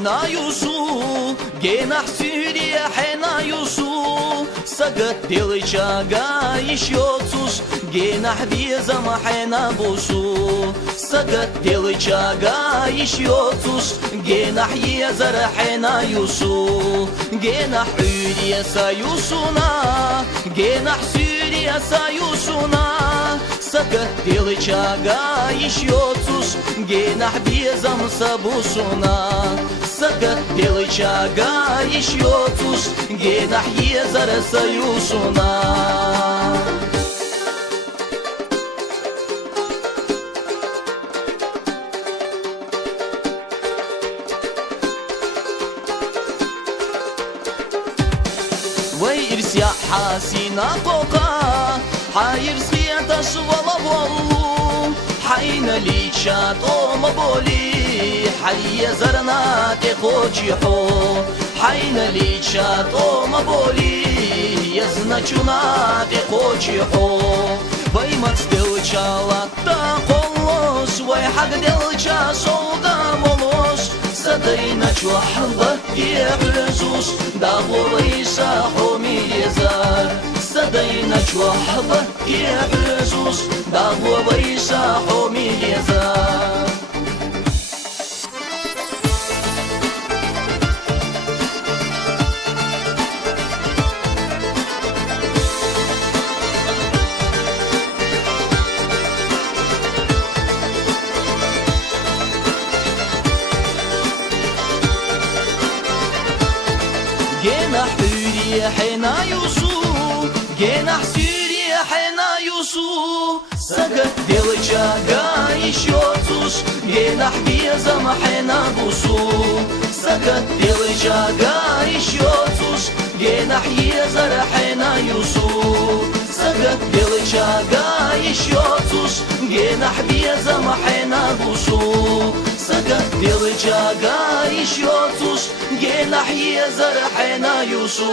حنا يوسو جناح سوريا حنا يوسو سقط دلشاقا يشيوتوش جناح بيزم حنا بوسو سقط دلشاقا يشيوتوش جناح يزر حنا يوسو جناح سوريا سايوسونا جناح سوريا سايوسونا سقط دلشاقا يشيوتوش جناح بيزم سابوسونا سقط دلشاقا يشيوتوش جناح يزر سايوسونا ويرسي حاسينا قوقا حيرسي تشوال بولو حين لي شاتو مبولي حي زرنا تقوجيحو حين لي شاتو مبولي يزنا چونا تقوجيحو وي مكس دلچالا تقولوش وي حق دلچا صودا مولوش صدينا چوحبا يعزوش داغوري ساحو ميزار صدينا چوحبا يعزوش داغوري ساحو ميزار جناح سوريا حنا يوسو جناح سوريا حنا يوسو سقط دلشاقا يشيوتوش جناح بيزم حنا بوسو سقط دلشاقا يشيوتوش جناح يزر حنا يوسو سقط دلشاقا يشيوتوش جناح بيزم حنا بوسو سقط دلشاقا يشيوتوش جناح يزر حنا يوسو